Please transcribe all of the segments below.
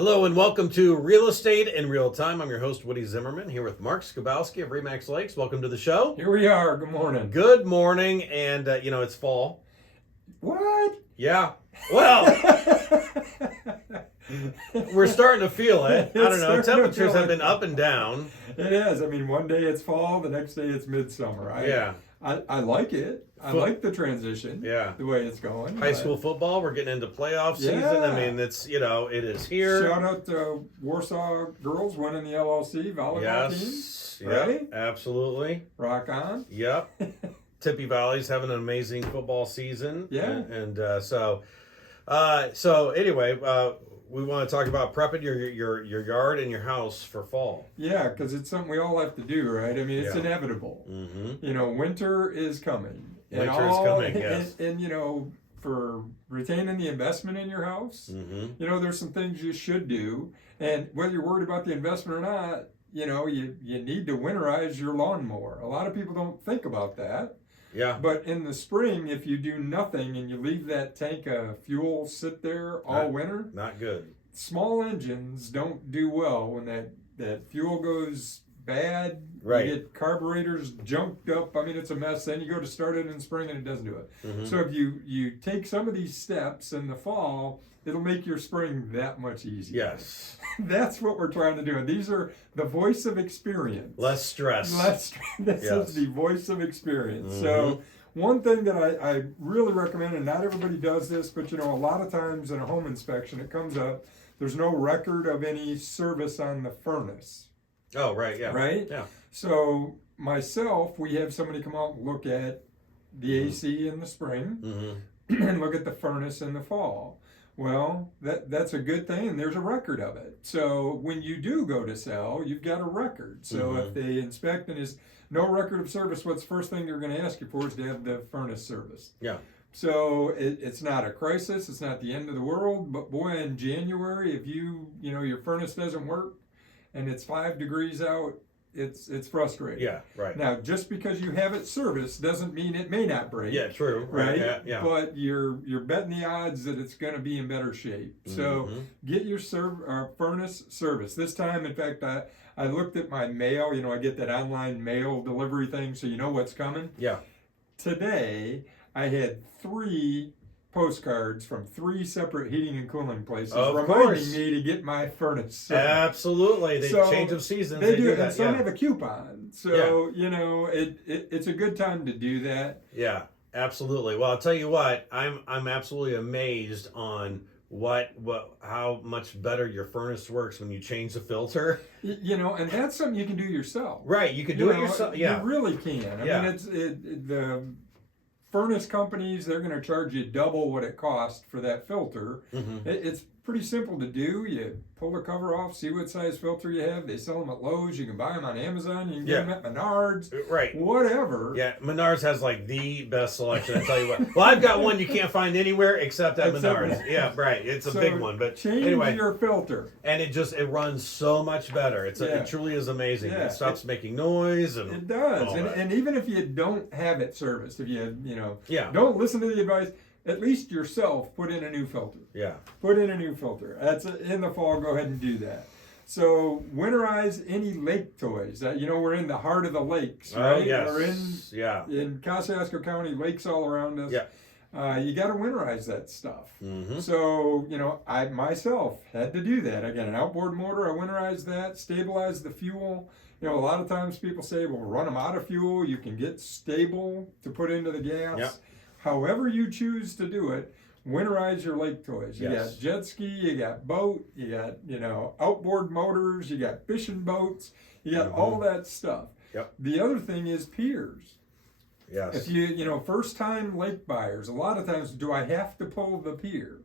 Hello and welcome to Real Estate in Real Time. I'm your host, Woody Zimmerman, here with Mark Skabowski of Remax Lakes. Welcome to the show. Here we are. Good morning. Good morning, and it's fall. What? Yeah. Well, we're starting to feel it. I don't know. Temperatures have been up and down. It is. I mean, one day it's fall, the next day it's midsummer. I like it. I like the transition. Yeah. The way it's going. High school football, we're getting into playoff season. I mean, it is here. Shout out to Warsaw girls winning the LLC volleyball team. Right? Absolutely. Rock on. Yep. Tippy Valley's having an amazing football season. Yeah. And so anyway, we want to talk about prepping your yard and your house for fall. Yeah, because it's something we all have to do, right? I mean, it's inevitable. Mm-hmm. Winter is coming. Winter is coming, yes. And for retaining the investment in your house, there's some things you should do. And whether you're worried about the investment or not, you need to winterize your lawnmower. A lot of people don't think about that. Yeah. But in the spring, if you do nothing and you leave that tank of fuel sit there all winter, not good. Small engines don't do well when that fuel goes bad. Right. You get carburetors junked up. I mean, it's a mess. Then you go to start it in spring and it doesn't do it. Mm-hmm. So if you take some of these steps in the fall, it'll make your spring that much easier. Yes. That's what we're trying to do. And these are the voice of experience. Less stress. This is the voice of experience. Mm-hmm. So one thing that I really recommend, and not everybody does this, but a lot of times in a home inspection, it comes up, there's no record of any service on the furnace. Oh, right, yeah. Right? Yeah. So myself, we have somebody come out and look at the AC in the spring and look at the furnace in the fall. Well, that's a good thing, and there's a record of it. So when you do go to sell, you've got a record. So if they inspect and is no record of service, what's the first thing they're going to ask you for is to have the furnace serviced. Yeah. So it's not a crisis, it's not the end of the world, but boy, in January, if your furnace doesn't work and it's 5 degrees out, it's frustrating. Yeah, right. Now, just because you have it serviced doesn't mean it may not break. Yeah, true. Right? Yeah. But you're betting the odds that it's going to be in better shape. So get your furnace service. This time, in fact, I looked at my mail. I get that online mail delivery thing, so you know what's coming. Yeah. Today, I had 3 postcards from 3 separate heating and cooling places reminding me to get my furnace serviced. Absolutely. Change of seasons. They do that. And some have a coupon. So, it's a good time to do that. Yeah, absolutely. Well, I'll tell you what, I'm absolutely amazed on how much better your furnace works when you change the filter. And that's something you can do yourself. Right, you can do it yourself. Yeah. You really can. I mean, the furnace companies, they're going to charge you double what it costs for that filter. It's pretty simple to do. You pull the cover off, see what size filter you have. They sell them at Lowe's. You can buy them on Amazon. You can get them at Menards. Right. Whatever. Yeah, Menards has the best selection. I tell you what. Well, I've got one you can't find anywhere except at Menards. Yeah, right. It's a big one, but change your filter, and it runs so much better. It truly is amazing. It stops making noise, and it does. And even if you don't have it serviced, if you don't listen to the advice, at least yourself put in a new filter. Yeah. Put in a new filter. That's in the fall. Go ahead and do that. So winterize any lake toys. We're in the heart of the lakes, right? Oh, yes. We're in Kosciuszko County, lakes all around us. Yeah. You got to winterize that stuff. Mm-hmm. So, I myself had to do that. I got an outboard motor. I winterized that, stabilized the fuel. A lot of times people say, well, run them out of fuel. You can get stable to put into the gas. Yep. However you choose to do it, winterize your lake toys. You got jet ski, you got boat, you got, outboard motors, you got fishing boats, you got all that stuff. Yep. The other thing is piers. Yes. If you, first time lake buyers, a lot of times, do I have to pull the pier?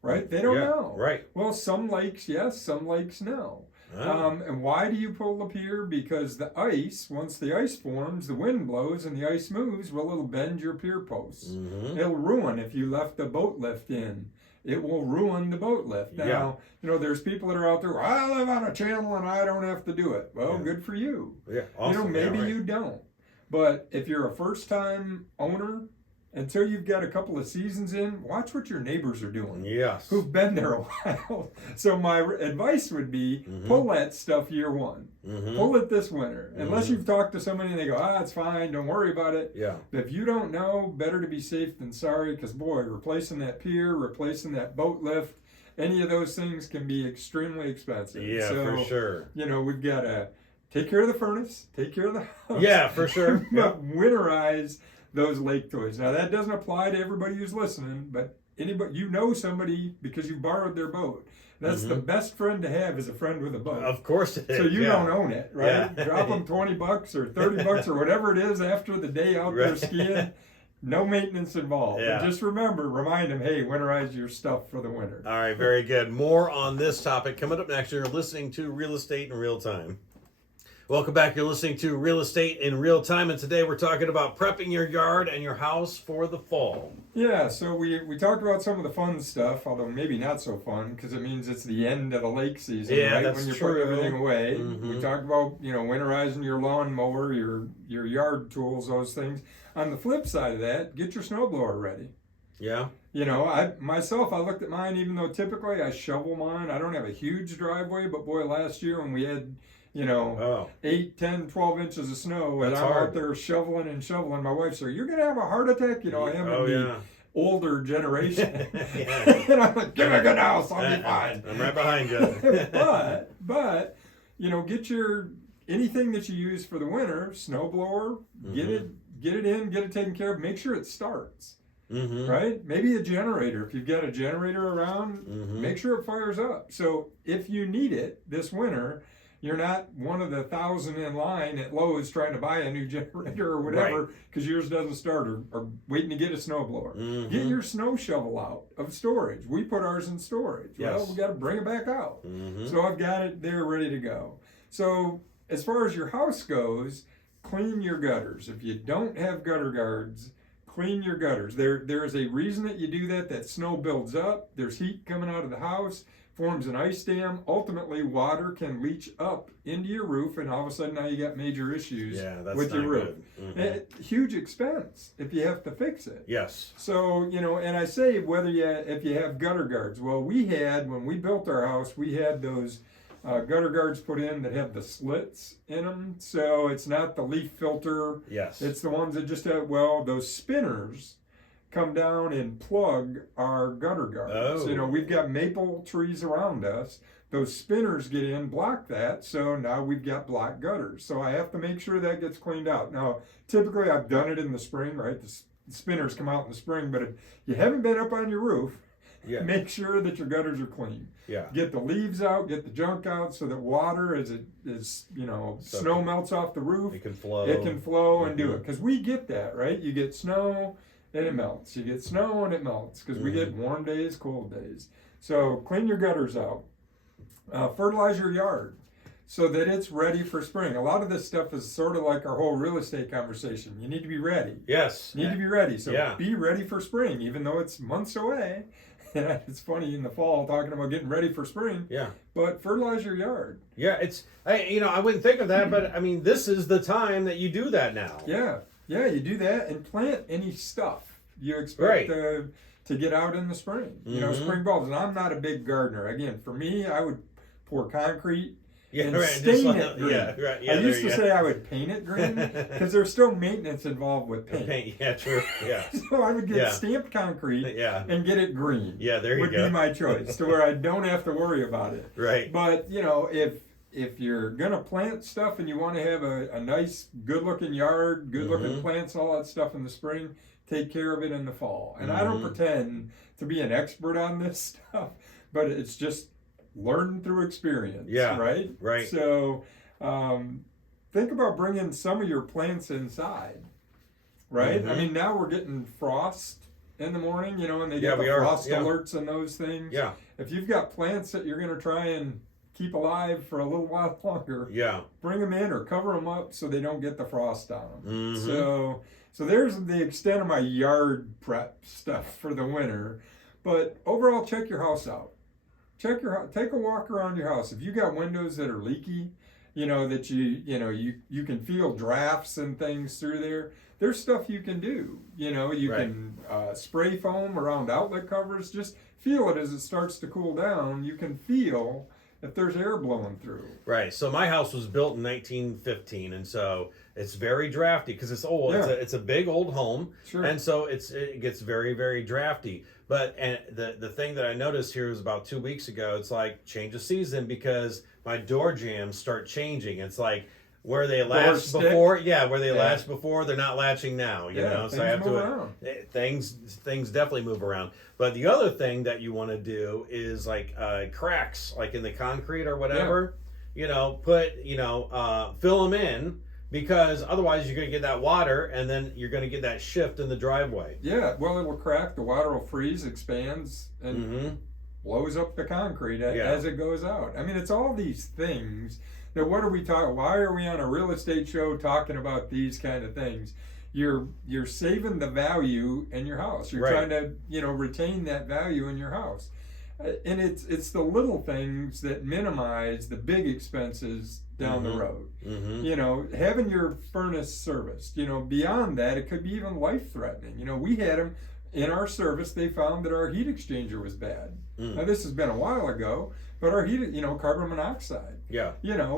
Right? They don't know. Right. Well, some lakes, yes, some lakes, no. And why do you pull the pier? Because the ice, once the ice forms, the wind blows and the ice moves, well, it'll bend your pier posts. It'll ruin if you left the boat lift in. It will ruin the boat lift. Now, there's people that are out there, I live on a channel and I don't have to do it. Well, good for you. Yeah, awesome. Maybe you don't. But if you're a first-time owner until you've got a couple of seasons in, watch what your neighbors are doing. Yes. Who've been there a while. So my advice would be pull that stuff year one. Pull it this winter. Unless you've talked to somebody and they go, it's fine, don't worry about it. Yeah. But if you don't know, better to be safe than sorry, because boy, replacing that pier, replacing that boat lift, any of those things can be extremely expensive. Yeah, so, for sure. We've got to take care of the furnace, take care of the house. Yeah, for sure. But winterize those lake toys. Now that doesn't apply to everybody who's listening, but anybody, somebody because you borrowed their boat. That's the best friend to have, is a friend with a boat. Of course it is. So you don't own it, right? Yeah. Drop them $20 or $30 or whatever it is after the day out there skiing. No maintenance involved. Yeah. And just remind them, hey, winterize your stuff for the winter. All right, very good. More on this topic coming up next. You're listening to Real Estate in Real Time. Welcome back. You're listening to Real Estate in Real Time, and today we're talking about prepping your yard and your house for the fall. Yeah, so we talked about some of the fun stuff, although maybe not so fun, because it means it's the end of the lake season, Yeah, right? that's When you're true. putting everything away. We talked about, winterizing your lawnmower, your yard tools, those things. On the flip side of that, get your snowblower ready. Yeah. I looked at mine, even though typically I shovel mine. I don't have a huge driveway, but boy, last year when we had 8, 10, 12 inches of snow, and That's I'm hard. out there shoveling and shoveling. My wife said, "You're gonna have a heart attack." I am in the older generation. And I'm like, "Give me a good house, I'll be fine." I'm right behind you. but get your anything that you use for the winter, snowblower, get it taken care of. Make sure it starts. Right? Maybe a generator. If you've got a generator around, make sure it fires up. So if you need it this winter, you're not one of the 1,000 in line at Lowe's trying to buy a new generator or whatever because yours doesn't start, or waiting to get a snowblower. Get your snow shovel out of storage. We put ours in storage. Yes. Well, we got to bring it back out. So I've got it there ready to go. So as far as your house goes, clean your gutters. If you don't have gutter guards, clean your gutters. There is a reason that you do that. That snow builds up. There's heat coming out of the house, forms an ice dam. Ultimately, water can leach up into your roof, and all of a sudden now you got major issues with your roof. Huge expense if you have to fix it. Yes. So, and I say if you have gutter guards. Well, when we built our house, we had those gutter guards put in that have the slits in them. So it's not the leaf filter. Yes. It's the ones that just have, those spinners come down and plug our gutter guards. Oh. We've got maple trees around us. Those spinners get in, block that. So now we've got blocked gutters. So I have to make sure that gets cleaned out. Now, typically I've done it in the spring, right? The spinners come out in the spring, but if you haven't been up on your roof, make sure that your gutters are clean. Yeah. Get the leaves out, get the junk out, so that water, as snow melts off the roof, it can flow. And do it. Because we get that, right? You get snow and it melts. You get snow and it melts. Because we get warm days, cold days. So clean your gutters out. Fertilize your yard so that it's ready for spring. A lot of this stuff is sort of like our whole real estate conversation. You need to be ready. Yes. You need to be ready. So be ready for spring, even though it's months away. It's funny in the fall talking about getting ready for spring. Yeah. But fertilize your yard. Yeah, I wouldn't think of that, but I mean, this is the time that you do that now. Yeah, you do that and plant any stuff you expect to get out in the spring. Spring bulbs. And I'm not a big gardener. Again, for me, I would pour concrete and stain it green. I used to say I would paint it green because there's still maintenance involved with paint. Yeah, true. Yeah. So I would get stamped concrete and get it green. Yeah, there you go. Would be my choice to where I don't have to worry about it. Right. But if you're gonna plant stuff and you want to have a nice, good-looking yard, good-looking plants, all that stuff in the spring, take care of it in the fall. And I don't pretend to be an expert on this stuff, but it's just learn through experience. Yeah. Right. So think about bringing some of your plants inside. Right. I mean, now we're getting frost in the morning, and they get the frost alerts and those things. Yeah. If you've got plants that you're going to try and keep alive for a little while longer, bring them in or cover them up so they don't get the frost on them. So there's the extent of my yard prep stuff for the winter. But overall, check your house out. Take a walk around your house. If you got windows that are leaky that you can feel drafts and things through there. There's stuff you can do. You Right. can spray foam around outlet covers. Just feel it as it starts to cool down. You can feel if there's air blowing through. Right. So my house was built in 1915, and so it's very drafty because it's old. Yeah. It's a big old home, Sure. and so it gets very, very drafty. But and the thing that I noticed here was about 2 weeks ago. It's like change of season because my door jambs start changing. It's like where they latched stick? before, where they Yeah. latched before, they're not latching now. So things I have move to around. things definitely move around. But the other thing that you want to do is like cracks, like in the concrete or whatever. Fill them in because otherwise you're going to get that water and then you're going to get that shift in the driveway. Yeah, well, it will crack. The water will freeze, expands, and Mm-hmm. blows up the concrete Yeah. as it goes out. I mean, it's all these things. Now, what are we talking? Why are we on a real estate show talking about these kind of things? You're saving the value in your house. You're Right. trying to retain that value in your house, and it's the little things that minimize the big expenses down the Mhm. road. Mm-hmm. Having your furnace serviced. Beyond that, it could be even life threatening. We had them in our service. They found that our heat exchanger was bad. Mm. Now, this has been a while ago, but our heat, carbon monoxide. Yeah.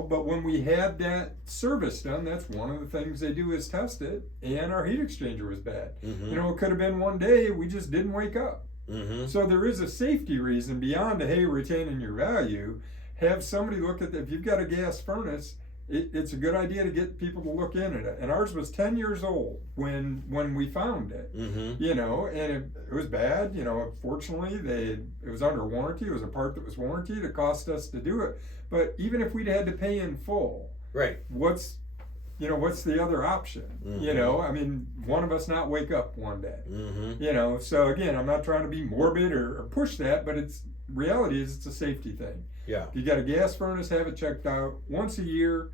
But when we had that service done, that's one of the things they do is test it, and our heat exchanger was bad. Mm-hmm. It could have been one day we just didn't wake up. Mm-hmm. So there is a safety reason beyond retaining your value. Have somebody look at if you've got a gas furnace. It's a good idea to get people to look in at it. And ours was 10 years old when we found it. Mm-hmm. And it was bad. Fortunately, it was under warranty. It was a part that was warranted. It cost us to do it. But even if we'd had to pay in full, Right. what's the other option? Mhm. One of us not wake up one day. Mm-hmm. So again, I'm not trying to be morbid or push that, but reality is it's a safety thing. Yeah. If you got a gas furnace, have it checked out once a year.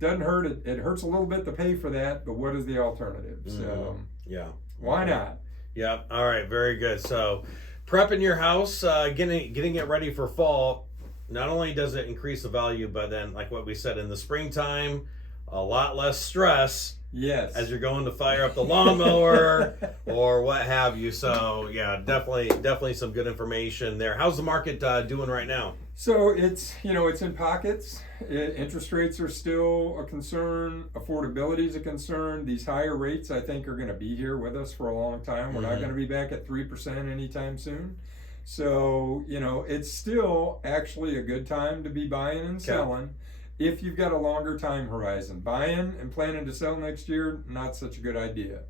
Doesn't hurt. It hurts a little bit to pay for that, but what is the alternative? So Yeah. why not? Yeah. All right. Very good. So, prepping your house, getting it ready for fall. Not only does it increase the value, but then, like what we said, in the springtime, a lot less stress Yes. as you're going to fire up the lawnmower or what have you. So, yeah, definitely some good information there. How's the market doing right now? So it's in pockets. Interest rates are still a concern. Affordability is a concern. These higher rates, I think, are going to be here with us for a long time. We're not going to be back at 3% anytime soon. So it's still actually a good time to be buying and selling. If you've got a longer time horizon, buying and planning to sell next year, not such a good idea.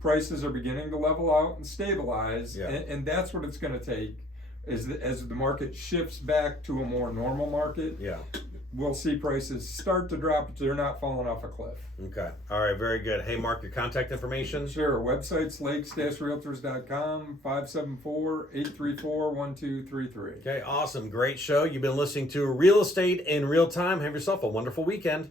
Prices are beginning to level out and stabilize, and that's what it's going to take. As the market shifts back to a more normal market, we'll see prices start to drop, but they're not falling off a cliff. Okay. All right. Very good. Hey, Mark, your contact information? Sure. Website's lakes-realtors.com, 574-834-1233. Okay. Awesome. Great show. You've been listening to Real Estate in Real Time. Have yourself a wonderful weekend.